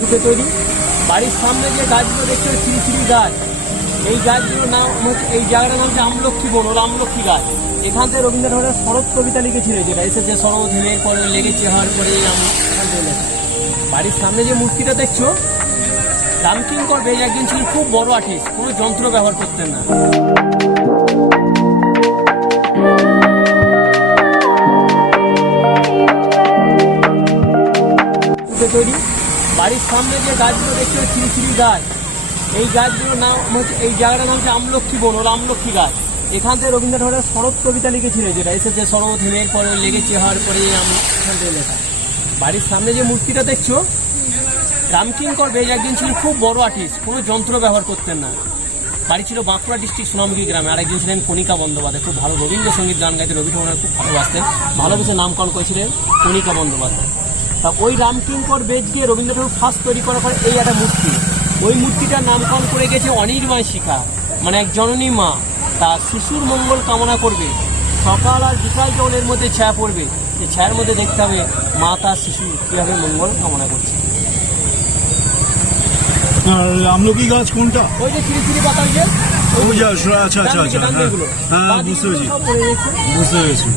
তৈরি বাড়ির সামনে যে গাছগুলো দেখতে ছিঁড়ি ছিঁড়ি গাছ, এই গাছগুলোর নাম হচ্ছে, এই জায়গাটার নাম হচ্ছে আমলক্ষী বন, ওর আমলক্ষী গাছ। এখান থেকে রবীন্দ্রনাথের শরৎ কবিতা লিখেছিল, যেটা এসেছে শরৎ হেমের পরে লেগেছে হওয়ার পরে আমি এখান থেকে লেখা। বাড়ির সামনে যে মূর্তিটা দেখছো, রামকিঙ্কর বেজ একজন ছিলেন খুব বড় আর্টিস্ট, কোনো যন্ত্র ব্যবহার করতেন না। তৈরি বাড়ির সামনে যে গাছগুলো দেখতে ছিঁড়ি ছিঁড়ি গাছ, এই গাছগুলোর নাম হচ্ছে, এই জায়গাটার নাম হচ্ছে আমলক্ষী বন, ওর আমলক্ষী গাছ। এখান থেকে রবীন্দ্রনাথের শরৎ কবিতা লিখেছিল, যেটা এসেছে শরৎ হেমের পরে লেগেছে হওয়ার পরে আমি এখান থেকে লেখা। বাড়ির সামনে যে মূর্তিটা দেখছো, রামকিঙ্কর বেজ একজন ছিলেন খুব বড় আর্টিস্ট, কোনো যন্ত্র ব্যবহার করতেন না। বাড়ি ছিল বাঁকুড়া ডিস্ট্রিক্ট সোনামুখী গ্রামে। আরেকজন ছিলেন কণিকা বন্দ্যোপাধ্যায়, খুব ভালো রবীন্দ্রসঙ্গীত গান গাইতে রবি ঠাকুর খুব ভালোবাসতেন, ভালোবেসে নামকরণ করেছিলেন কণিকা বন্দ্যোপাধ্যায়। তা ওই রামকিঙ্কর বেজকে রবীন্দ্র ঠাকুর ফার্স্ট তৈরি করার পরে এই একটা মূর্তি, ওই মূর্তিটার নামকরণ করে গেছে অনির্বাণ শিখা, মানে এক জননী মা তার শিশুর মঙ্গল কামনা করবে, সকাল আর বিকাল যখন এর মধ্যে ছায়া পড়বে, সেই ছায়ার মধ্যে দেখতে হবে মা তার শিশু কীভাবে মঙ্গল কামনা করছে। আর আমলকি গাছ কোনটা? ওই যে ছিঁড়ি ছিঁড়ি পাতা, ওই যে আচ্ছা আচ্ছা আচ্ছা হ্যাঁ বুঝতে পেরেছি, বুঝতে পেরেছি।